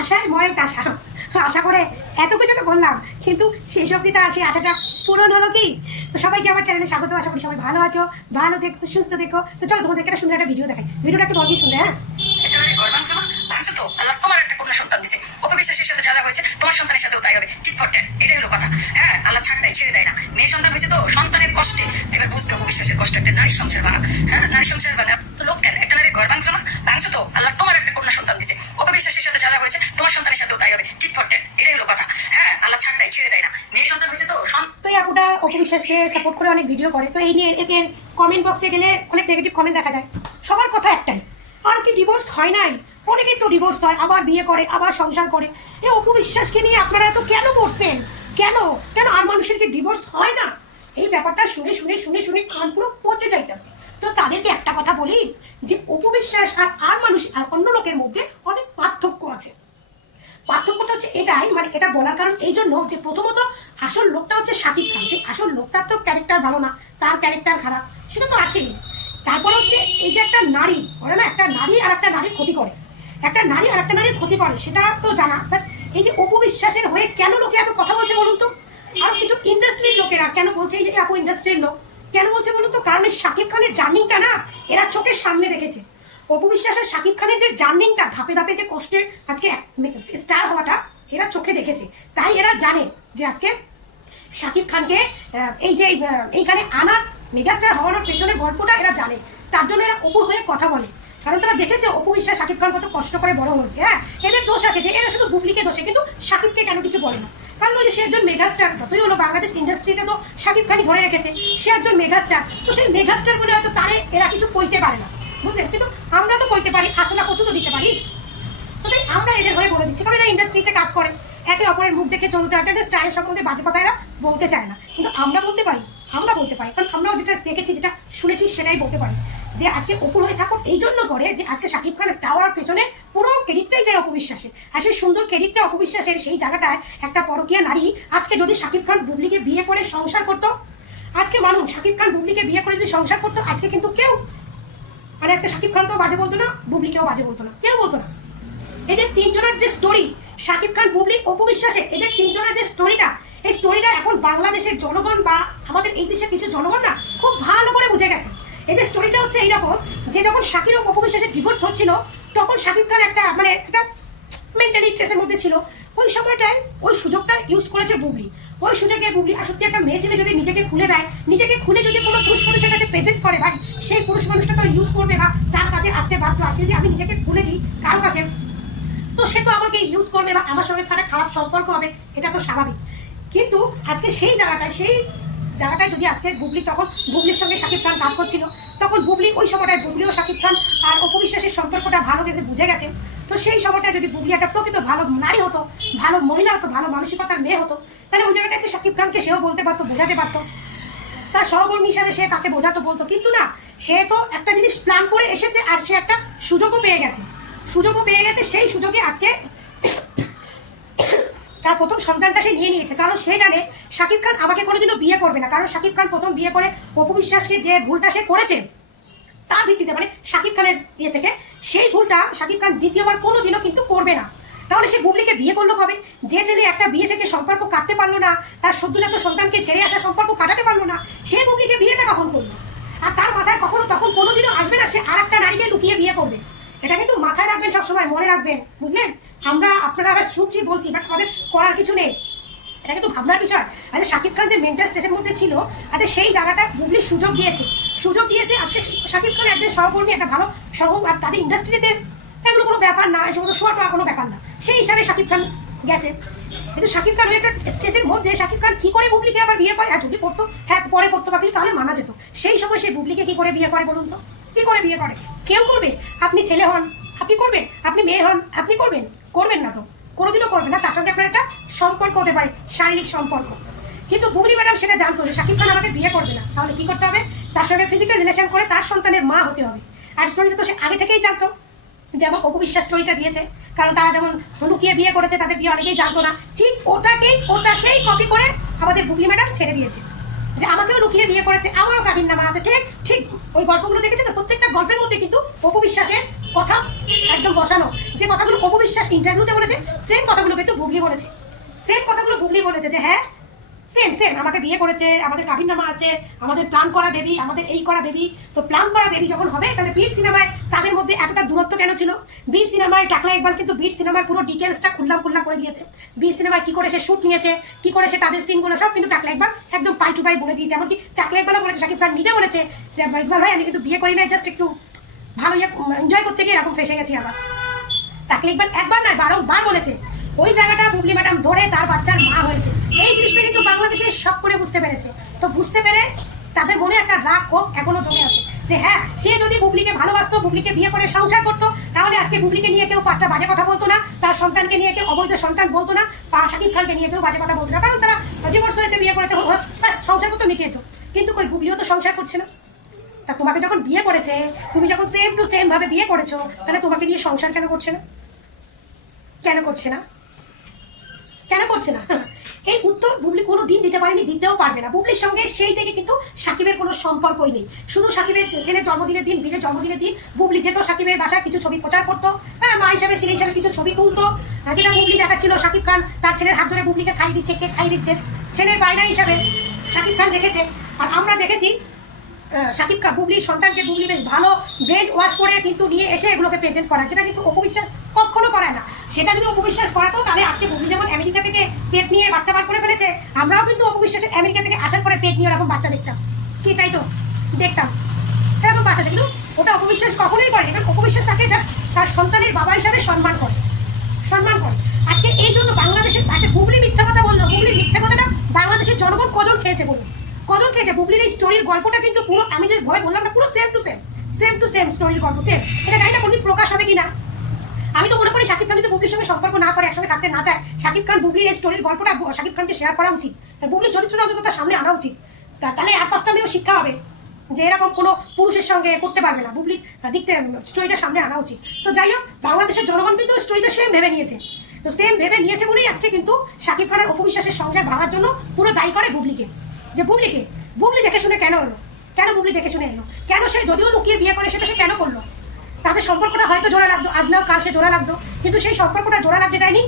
আশায় মরে চাষা। আশা করে এত কিছু তো বললাম, কিন্তু সেই সব দিতে আর সেই আশাটা পূরণ হলো কি? তো সবাইকে আমার চ্যানেলে স্বাগত। আশা করি সবাই ভালো আছো, ভালো দেখো, সুস্থ দেখো। তো চলো তোমাদেরকে একটা সুন্দর একটা ভিডিও দেখাই। ভিডিওটা একটু বলবি শুনতে। হ্যাঁ, একেবারে ঘর ভাঙছো না, ভাঙছো তো আল্লাহ তোমার একটা কন্যা সন্তান দিছে। অপবিশ্বাসের সাথে যা হয়েছে তোমার সন্তানের সাথেও তাই হবে, ঠিক ফর ট্যাট। এটাই হলো কথা। হ্যাঁ, আল্লাহ ছাড় দেয়, ছেড়ে দেয় না। মেয়ে সন্তান হয়েছে তো সন্তানের কষ্টে এবার বুঝবে অপবিশ্বাসের কষ্ট। একটা নারী সংসার বানা, হ্যাঁ নারী সংসার বানা লোক কেন? একটা নারী ঘর ভাঙছো না, ভাঙছো তো আল্লাহ তোমার একটা কন্যা সন্তান দিছে। অপবিশ্বাসের সাথে যা হয়েছে তোমার সন্তানের সাথেও তাই হবে, ঠিক ফর ট্যাট। এটাই হলো কথা। হ্যাঁ, আল্লাহ ছাড় দেয়, ছেড়ে দেয় না। মেয়ে সন্তান হয়েছে তো তো এই আপুটা অপবিশ্বাসকে সাপোর্ট করে অনেক ভিডিও করে। তো এই নিয়ে এদের কমেন্ট বক্সে গেলে অনেক নেগেটিভ কমেন্ট দেখা যায়। সবার কথা একটাই, আর কি ডিভোর্স হয় নাই? অনেকেই তো ডিভোর্স হয়, আবার বিয়ে করে, আবার সংসার করে। এই অপবিশ্বাসকে নিয়ে আপনারা এত কেন করছেন? কেন কেন আর মানুষের কি ডিভোর্স হয় না? এই ব্যাপারটা শুনে শুনে শুনে শুনে কান পুরো পচে যাইতেছে। তো তাদেরকে একটা কথা বলি, যে অপবিশ্বাস আর মানুষ আর অন্য লোকের মধ্যে অনেক পার্থক্য আছে। পার্থক্যটা হচ্ছে এটাই, মানে এটা বলার কারণ এই জন্য যে প্রথমত আসল লোকটা হচ্ছে শাকিব খান। সেই আসল লোকটার তো ক্যারেক্টার ভালো না, তার ক্যারেক্টার খারাপ, সেটা তো আছেই। তারপর হচ্ছে এই যে একটা নারী বলে না, একটা নারী আর একটা নারীর ক্ষতি করে, একটা নারী আর একটা নারীর ক্ষতি করে, সেটা তো জানা। ব্যাস এই যে অপবিশ্বাসের হয়ে কেন লোকে এত কথা বলছে বলুন তো? আর কিছু ইন্ডাস্ট্রির লোকেরা কেন বলছে, এই যে আপু ইন্ডাস্ট্রির লোক কেন বলছে বলুন তো? কারণ এই শাকিব খানের জার্নিংটা না এরা চোখের সামনে দেখেছে। অপবিশ্বাসের শাকিব খানের যে জার্নিংটা, ধাপে ধাপে যে কষ্টে আজকে স্টার হওয়াটা এরা চোখে দেখেছে। তাই এরা জানে যে আজকে শাকিব খানকে এই যে এইখানে আনার, মেগাস্টার হওয়ানোর পেছনের গল্পটা এরা জানে। তার জন্য এরা অপুর হয়ে কথা বলে, কারণ তারা দেখেছে অপবিশ্বাস শাকিব খান কত কষ্ট করে বড় হয়েছে। হ্যাঁ, এদের দোষ আছে যে এরা শুধু বুবলিকে দোষে, কিন্তু শাকিবকে কেন কিছু বলে না? কারণ ওই যে সে একজন মেগাস্টার, যতই হলো বাংলাদেশ ইন্ডাস্ট্রিতে তো শাকিব খানই ধরে রেখেছে, সে একজন মেগাস্টার। তো সেই মেগাস্টার বলে হয়তো তারে এরা কিছু কইতে পারে না, বুঝলেন? কিন্তু আমরা তো কইতে পারি, আসলে কচু তো দিতে পারি। তো তাই আমরা এদের হয়ে বলে দিচ্ছি, কারণ এরা ইন্ডাস্ট্রিতে কাজ করে, একে অপরের মুখ দেখে চলতে হয়। এদের স্টারের সম্বন্ধে বাজে কথা এরা বলতে চায় না, কিন্তু আমরা বলতে পারি। আমরা বলতে পারি, কারণ আমরাও যেটা দেখেছি, যেটা শুনেছি, সেটাই বলতে পারি। যে আজকে অপুর হয়ে সাপোর্ট এই জন্য করে যে আজকে শাকিব খান স্টার হওয়ার পেছনে পুরো ক্রেডিটটাই যায় অপবিশ্বাসের। আর সেই সুন্দর ক্রেডিটটা অপবিশ্বাসের। সেই জায়গাটায় একটা পরকীয়া নারী আজকে যদি শাকিব খান বুবলিকে বিয়ে করে সংসার করতো, আজকে মানুষ শাকিব খান বুবলিকে বিয়ে করে যদি সংসার করতো, আজকে কিন্তু কেউ, মানে আজকে শাকিব খানকেও বাজে বলতো না, বুবলিকেও বাজে বলতো না, কেউ বলতো না। এদের তিনজনের যে স্টোরি, শাকিব খান, বুবলি, অপবিশ্বাসের, এদের তিনজনের যে স্টোরিটা, এই স্টোরিটা এখন বাংলাদেশের জনগণ বা আমাদের এই দেশের কিছু জনগণ না খুব ভালো করে বুঝে গেছে। এদের স্টোরিটা হচ্ছে এইরকম, যে যখন শাকিব ও অপবিশ্বাসের ডিভোর্স হচ্ছিল, তখন শাকিব খান একটা মানে একটা মেন্টালি স্ট্রেসের মধ্যে ছিল। ওই সময়টায় ওই সুযোগটা ইউজ করেছে বুবলি। ওই সুযোগে বুবলি, আর সত্যি একটা মেয়ে ছেলে যদি নিজেকে খুলে দেয়, নিজেকে খুলে যদি কোনো পুরুষ মানুষের কাছে প্রেজেন্ট করে, ভাই সেই পুরুষ মানুষটা তো ইউজ করবে, বা তার কাছে আসতে বাধ্য। আজকে যদি আমি নিজেকে খুলে দিই কারো কাছে, তো সে তো আমাকে ইউজ করবে বা আমার সঙ্গে তার খারাপ সম্পর্ক হবে, এটা তো স্বাভাবিক। কিন্তু আজকে সেই জায়গাটায় যদি আজকে বুবলি, তখন বুবলির সঙ্গে শাকিব খান কাজ করছিল, তখন বুবলি ওই সময়টায়, বুবলি ও শাকিব খান আর অপবিশ্বাসের সম্পর্কটা ভালো ভেবে বুঝে গেছে। তো সেই সময়টায় যদি বুবলি একটা প্রকৃত ভালো নারী হতো, ভালো মহিলা হতো, ভালো মানসিকতার মেয়ে হতো, তাহলে ওই জায়গাটায় যে শাকিব খানকে সেও বলতে পারতো, বোঝাতে পারতো, তার সহকর্মী হিসাবে সে তাকে বোঝাতো, বলতো। কিন্তু না, সে তো একটা জিনিস প্ল্যান করে এসেছে, আর সে একটা সুযোগও পেয়ে গেছে। সেই সুযোগে আজকে তার প্রথম সন্তানটা সে নিয়ে নিয়েছে। কারণ সে জানে শাকিব খান আমাকে কোনোদিনও বিয়ে করবে না, কারণ শাকিব খান প্রথম বিয়ে করে অপবিশ্বাসকে যে ভুলটা সে করেছে, তার ভিত্তিতে, মানে শাকিব খানের বিয়ে থেকে, সেই ভুলটা শাকিব খান দ্বিতীয়বার কোনোদিনও কিন্তু করবে না। তাহলে সে বুবলিকে বিয়ে করলো কবে? যে ছেলে একটা বিয়ে থেকে সম্পর্ক কাটতে পারলো না, তার সদ্যজাত সন্তানকে ছেড়ে আসা সম্পর্ক কাটাতে পারলো না, সে বুবলিকে বিয়েটা কখন করলো? আর তার মাথায় কখনো তখন কোনোদিনও আসবে না সে আর একটা নারীকে লুকিয়ে বিয়ে করবে। এটা কিন্তু মাথায় রাখবেন, সবসময় মনে রাখবেন, বুঝলেন? আপনারা আবার শুনছি বলছি, বাট আমাদের করার কিছু নেই। এটা কিন্তু ভাবনার বিষয়। আচ্ছা, শাকিব খান যে মেন্টাল স্ট্রেসের মধ্যে ছিল, আচ্ছা সেই জায়গাটা বুবলির সুযোগ দিয়েছে। আজকে শাকিব খান একজন সহকর্মী, একটা ভালো আর তাদের ইন্ডাস্ট্রিতে এগুলো কোনো ব্যাপার না, এসব শোয়া কোনো ব্যাপার না, সেই হিসাবে শাকিব খান গেছে। কিন্তু শাকিব খান একটা স্ট্রেসের মধ্যে শাকিব খান কি করে বুবলিকে আবার বিয়ে করে? আর যদি করতো, হ্যাঁ পরে করতো বা কিছু, তাহলে মানা যেত। সেই সময় সে বুবলিকে কি করে বিয়ে করে বলুন তো? কি করে বিয়ে করে? কেউ করবে? আপনি ছেলে হন, আপনি করবেন? আপনি মেয়ে হন, আপনি করবেন? করবেন না তো, কোনোদিনও করবেন না। তার সঙ্গে আপনার একটা সম্পর্ক হতে পারে, শারীরিক সম্পর্ক। কিন্তু বুবলি ম্যাডাম সেটা জানতো যে শাকিব খান আমাকে বিয়ে করবে না, তাহলে কি করতে হবে? তার সঙ্গে ফিজিক্যাল রিলেশন করে তার সন্তানের মা হতে হবে। আর স্টোরিটা তো সে আগে থেকেই জানতো, যেমন অপবিশ্বাস স্টোরিটা দিয়েছে, কারণ তারা যেমন লুকিয়ে বিয়ে করেছে, তাদের বিয়ে অনেকেই জানতো না, ঠিক ওটাকেই কপি করে আমাদের বুবলি ম্যাডাম ছেড়ে দিয়েছে। যে আমাকেও লুকিয়ে বিয়ে করেছে, আমারও কাবিন নামা আছে। ঠিক ঠিক ওই গল্পগুলো দেখেছে তো, প্রত্যেকটা গল্পের মধ্যে কিন্তু অপু বিশ্বাসের কথা একদম বসানো। যে কথাগুলো অপু বিশ্বাস ইন্টারভিউতে বলেছে, সেম কথাগুলো কিন্তু বুবলি বলেছে। সেম কথাগুলো বুবলি বলেছে যে হ্যাঁ সেম সেম আমাকে বিয়ে করেছে, আমাদের কাবিন নামা আছে, আমাদের প্ল্যান করা বেবি, আমাদের এই করা বেবি। তো প্ল্যান করা বেবি যখন হবে, তাহলে বীর সিনেমায় তাদের মধ্যে এতটা দূরত্ব কেন ছিল? বীর সিনেমায় টাকলা ইকবাল কিন্তু বীর সিনেমার পুরো ডিটেলসটা খুললাম করে দিয়েছে। বীর সিনেমায় কি করে সে শুট নিয়েছে, কি করে সে তাদের সিনগুলো সব কিন্তু টাকলা ইকবাল একদম পাই টু পাই বলে দিয়েছে। এমনকি টাকলা ইকবালও বলেছে, শাকিব খান নিজে বলেছে যে ইকবাল ভাই আমি কিন্তু বিয়ে করি না, জাস্ট একটু ভালো এনজয় করতে গিয়ে এরকম ফেসে গেছি। আবার টাকলা ইকবাল একবার নয় বারংবার বলেছে ওই জায়গাটা বুবলি ম্যাডাম ধরে তার বাচ্চার মা হয়েছে। এই জিনিসটা কিন্তু বাংলাদেশের সব করে বুঝতে পেরেছে। তো বুঝতে পেরে তাদের মনে একটা রাগ ক্ষোভ এখনো জমে আছে যে হ্যাঁ সে যদি বুবলিকে ভালোবাসতো, বুবলিকে বিয়ে করে সংসার করতো, তাহলে আজকে বুবলিকে নিয়ে কেউ 5টা বাজে কথা বলতো না, তার সন্তানকে নিয়ে কেউ অবৈধ সন্তান বলতো না, বা শাকিব খানকে নিয়ে কেউ বাজে কথা বলতো না, কারণ তারা ডিভোর্স হয়েছে, বিয়ে করেছে, ব্যাস সংসার করতে মিটিয়ে তো। কিন্তু কই বুবলিও তো সংসার করছে না। তা তোমাকে যখন বিয়ে করেছে, তুমি যখন সেম টু সেম ভাবে বিয়ে করেছো, তাহলে তোমাকে নিয়ে সংসার কেন করছে না? কেন করছে না? কেন করছে না? এই উত্তর বুবলি কোনো দিন দিতে পারেনি, দিতেও পারবে না। বুবলির সঙ্গে সেই থেকে কিন্তু সাকিবের কোনো সম্পর্কই নেই। শুধু সাকিবের ছেলের জন্মদিনের দিন, বীরের জন্মদিনের দিন বুবলি যেত সাকিবের বাসায়, কিছু ছবি প্রচার করতো, হ্যাঁ মা হিসাবে ছেলে হিসাবে কিছু ছবি তুলতো, যেটা বুবলি দেখাচ্ছিল সাকিব খান তার ছেলের হাত ধরে বুবলিকে খাইয়ে দিচ্ছে, কেক খাইয়ে দিচ্ছে, ছেলের বায়না হিসাবে সাকিব খান রেখেছে। আর আমরা দেখেছি শাকিব খান বুবলির সন্তানকে বুবলি বেশ ভালো ব্রেন ওয়াশ করে কিন্তু নিয়ে এসে এগুলোকে প্রেজেন্ট করা, যেটা কিন্তু অপু বিশ্বাস কখনো করায় না। সেটা যদি অপু বিশ্বাস করাতো, তাহলে আজকে বুবলি যেমন আমেরিকা থেকে পেট নিয়ে বাচ্চা বার করে ফেলেছে, আমরাও কিন্তু অপু বিশ্বাসের আমেরিকা থেকে আসার পরে পেট নিয়ে এরকম বাচ্চা দেখতাম। কি তাই তো দেখতাম এরকম বাচ্চা, কিন্তু ওটা অপু বিশ্বাস কখনোই করে। কারণ অপু বিশ্বাস তাকে জাস্ট তার সন্তানের বাবা হিসাবে সম্মান করে। আজকে এই জন্য বাংলাদেশের কাছে বুবলি মিথ্যা কথা বললো। বুবলির মিথ্যা কথাটা বাংলাদেশের জনগণ কজন খেয়েছে বলুন? কজন খেয়েছে? বুবলির এই স্টোরির গল্পটা কিন্তু পুরো, আমি যে ভয় বললাম না, পুরো সেম টু সেম স্টোরির গল্প সেম। এটা জানি না কোনদিন প্রকাশ হবে কিনা। আমি তো মনে করি শাকিব খান যদি বুবলির সঙ্গে সম্পর্ক না করে, একসঙ্গে থাকতে না চায়, শাকিব খান বুবলির এই স্টোরির গল্পটা শাকিব খানকে শেয়ার করা উচিত। বুবলির চরিত্রটা অন্তত তার সামনে আনা উচিত। তাহলে আর 5টা মেয়েও শিক্ষা হবে যে এরকম কোনো পুরুষের সঙ্গে করতে পারবে না। বুবলির দিকতে স্টোরিটা সামনে আনা উচিত। তো যাই হোক, বাংলাদেশের জনগণ কিন্তু স্টোরিটা সেম ভেবে নিয়েছে। তো সেম ভেবে নিয়েছে বলেই আজকে কিন্তু শাকিব খানের অপু বিশ্বাসের সংসার ভাঙার জন্য পুরো দায়ী করে বুবলিকে। যে বুবলি দেখে শুনে কেন এলো? কেন বুবলি দেখে শুনে এলো? কেন সে যদিও লুকিয়ে বিয়ে করে, সেটা সে কেন করলো? তাদের সম্পর্কটা হয়তো জোড়া লাগতো, আজ নাও কাল সে জোড়া লাগতো, কিন্তু সেই সম্পর্কটা জোড়া লাগতে দেয়নি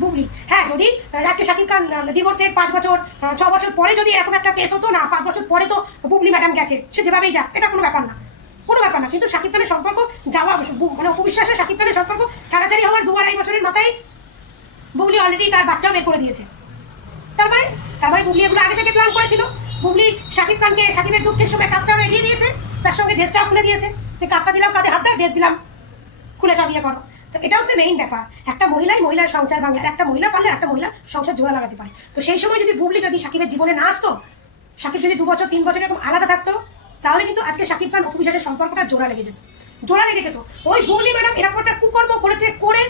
বুবলি। হ্যাঁ, যদি আজকে শাকিব খান ডিভোর্সের 5 বছর 6 বছর পরে যদি এরকম একটা কেস হতো না, 5 বছর পরে তো বুবলি ম্যাডাম গেছে, সে যেভাবেই যাক, এটা কোনো ব্যাপার না। কিন্তু শাকিব খানের সম্পর্ক যাওয়া, মানে অপু বিশ্বাসের শাকিব খানের সম্পর্ক ছাড়াছাড়ি হওয়ার 2-2.5 বছরের মাথায় বুবলি অলরেডি তার বাচ্চাও বের করে দিয়েছে। তার মানে বুবলি এগুলো আগে থেকে প্ল্যান করেছিল। বুবলি শাকিব খানকে শাকিবের দুঃখের সময় কাপটারও এগিয়ে দিয়েছে, তার সঙ্গে ড্রেসটাও খুলে দিয়েছে, যে কাপটা দিলাম কাঁধে হাত দাও, ড্রেস দিলাম, খুলে সব ইয়ে করো। তো এটা হচ্ছে মেইন ব্যাপার। একটা মহিলার সংসার ভাঙে, আর একটা মহিলা পারলে একটা মহিলার সংসার জোড়া লাগাতে পারে। তো সেই সময় যদি বুবলি যদি শাকিবের জীবনে না আসতো, শাকিব যদি 2 বছর 3 বছর এরকম আলাদা থাকতো, তাহলে কিন্তু আজকে শাকিব খান অপু বিশ্বাসের সম্পর্কটা জোড়া লেগে যেত। ওই বুবলি ম্যাডাম এরকম একটা কুকর্ম করে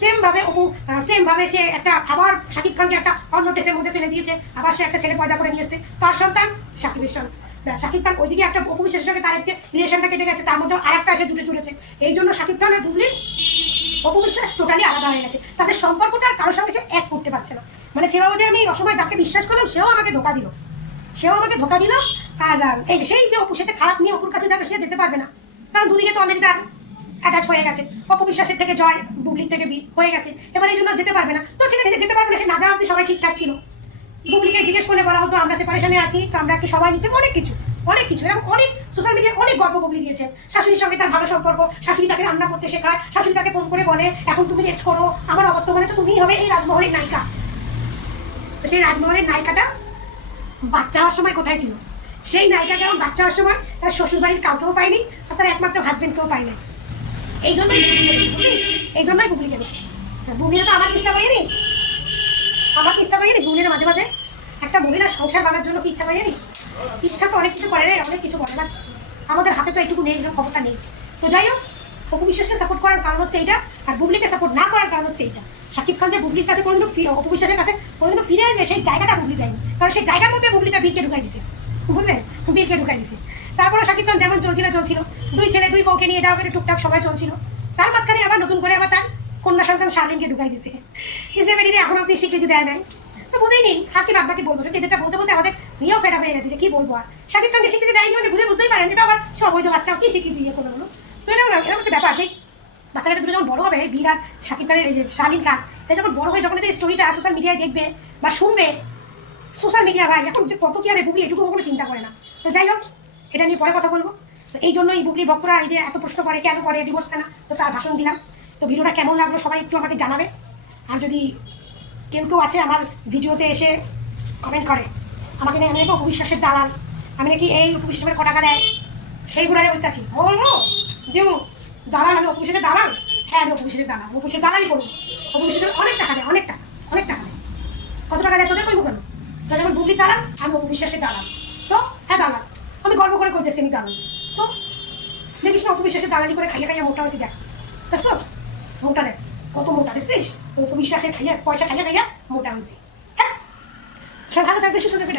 সেম ভাবে সে একটা আবার শাকিব খানকে একটা অন্য টেসের মধ্যে ফেলে দিয়েছে। আবার সে একটা ছেলে পয়দা করে নিয়েছে, তার সন্তান শাকিবের সন্তান। শাকিব খান ওইদিকে একটা অপু বিশ্বাসের সঙ্গে তার যে রিলেশনটা কেটে গেছে, তার মধ্যে আরেকটা এসে জুড়েছে। এই জন্য শাকিব খান আর বুবলির অপু বিশ্বাস টোটালি আলাদা হয়ে গেছে। তাদের সম্পর্কটা আর কারোর সঙ্গে সে এক করতে পারছে না। মানে সেভাবে যে আমি অসময় যাকে বিশ্বাস করলাম, সেও আমাকে ধোকা দিল। আর এই সেই যে অপু, সেটা খারাপ নিয়ে অপুর কাছে যাবে, সে যেতে পারবে না। কারণ দুদিকে তো অলরেডি তার অ্যাটাচ হয়ে গেছে। অপু বিশ্বাসের থেকে জয়, বুবলির থেকে হয়ে গেছে। এবার এই জন্য যেতে পারবে না। তো ঠিক আছে, যেতে পারবে না, সে না যাওয়া অব্দি সবাই ঠিকঠাক ছিল। বুবলিকে জিজ্ঞেস করলে বলা হতো আমরা সেপারেশনে আছি, তো আমরা একটু সময় নিচ্ছি, অনেক কিছু এরকম অনেক সোশ্যাল মিডিয়ায় অনেক গল্প বুবলি দিয়েছে। শাশুড়ির সঙ্গে তার ভালো সম্পর্ক, শাশুড়ি তাকে রান্না করতে শেখায়, শাশুড়ি তাকে ফোন করে বলে এখন তুমি রেস্ট করো, আমার অবর্তমানে তো তুমিই হবে এই রাজমহলের নায়িকা। তো সেই রাজমহলের নায়িকাটা বাচ্চা হওয়ার সময় কোথায় ছিল? সেই নায়িকা যেমন বাচ্চা হওয়ার সময় তার শ্বশুর বাড়ির কাউকেও পায়নি, আর তার একমাত্র হাজবেন্ডকেও পায়নি। এই জন্যই বুবলি কেনিস। বুবলিরা তো আমার কিস্তা করিয়ে দিস, বুবলিরা মাঝে মাঝে একটা মহিলার সংসার বানার জন্য কি ইচ্ছা করে জানিস? ইচ্ছা তো অনেক কিছু করে রে, অনেক কিছু করে, বাট আমাদের হাতে তো এইটুকু নেই, এরকম ক্ষমতা নেই। তো যাই হোক, অপু বিশ্বাসকে সাপোর্ট করার কারণ হচ্ছে এইটা, আর বুবলিকে সাপোর্ট না করার কারণ হচ্ছে এইটা। শাকিব খান যে বুবলির কাছে কোনোদিনও অপু বিশ্বাসের কাছে কোনোদিনও ফিরে আসবে, সেই জায়গাটা বুবলি দেয়নি। কারণ সেই জায়গার মধ্যে বুবলিটা বীরকে ঢুকাই দিছে, বুঝলেন? বীরকে ঢুকাই দিছে। তারপরে শাকিব খান যেমন চলছিল 2 ছেলে 2 বউকে নিয়ে যাওয়া টুকটাক সময় চলছিল। তার মাঝখানে আবার নতুন করে আবার তার কন্যা সন্তান শারলিনকে ঢুকাই দিছে। যে বেরিয়ে এখন অব্দি স্বীকৃতি দেয় নাই। তো বুঝেই নিন, আর কি বাদ বাকি বলবো। যেটা বলতে আমাদের নিয়েও ফেরা হয়ে গেছে যে কি বলবো আর শাকিব খানকে স্বীকৃতি দেয়নি মানে বুঝতেই পারেন এটা আবার সব অবৈধ বাচ্চা কি স্বীকৃতি দিয়ে করবে বলো। তো এরকম একটা ব্যাপার আছে বাচ্চাটা দুটো যখন বড় হবে বীর আর শাকিব খানের এই যে শালীন খান এটা যখন বড় হয়ে যখন এদের স্টোরিটা সোশ্যাল মিডিয়ায় দেখবে বা শুনবে সোশ্যাল মিডিয়া ভাই এখন যে কত কি হবে বুবলি এটুকু কোনো চিন্তা করে না। তো যাই হোক এটা নিয়ে পরে কথা বলবো। তো এই জন্যই বুবলির ভক্তরা এই যে এত প্রশ্ন করে কেন করে ডিভোর্স কেন, তো তার ভাষণ দিলাম। তো ভিডিওটা কেমন লাগলো সবাই একটু আমাকে জানাবে। আর যদি কেউ আছে আমার ভিডিওতে এসে কমেন্ট করে আমাকে নিয়ে আমি নাকি অপবিশ্বাসের দালাল, আমি নাকি এই অপবিশ্বাসের ক টাকা দেয় সেইগুলো বলতে আছি ও যে দালাল, আমি অপবিশ্বাসের দালাল, হ্যাঁ আমি অপবিশ্বাসের দালাল, অপবিশ্বাসের দালালই করবো। অপবিশ্বাসের অনেক টাকা দেয়, অনেক টাকা দেয়। কত টাকা দেয় তোদের করবো কেন? তো যেমন বুবলির দালাল আমি অপবিশ্বাসের দালাল, তো হ্যাঁ দালাল আমি গর্ব করে করতেছি আমি দালাল। তো দেখিস না অপবিশ্বাসের দালালি করে খাইয়ে মোটা হয়েছি দেখ, দেখছো মোটা দেখ কত মোটা দেখছিস, অপবিশ্বাসের খাইয়ে পয়সা খাইয়ে মোটা হয়েছি। হ্যাঁ সব ভালো থাকবে সুস্থ থাকবে।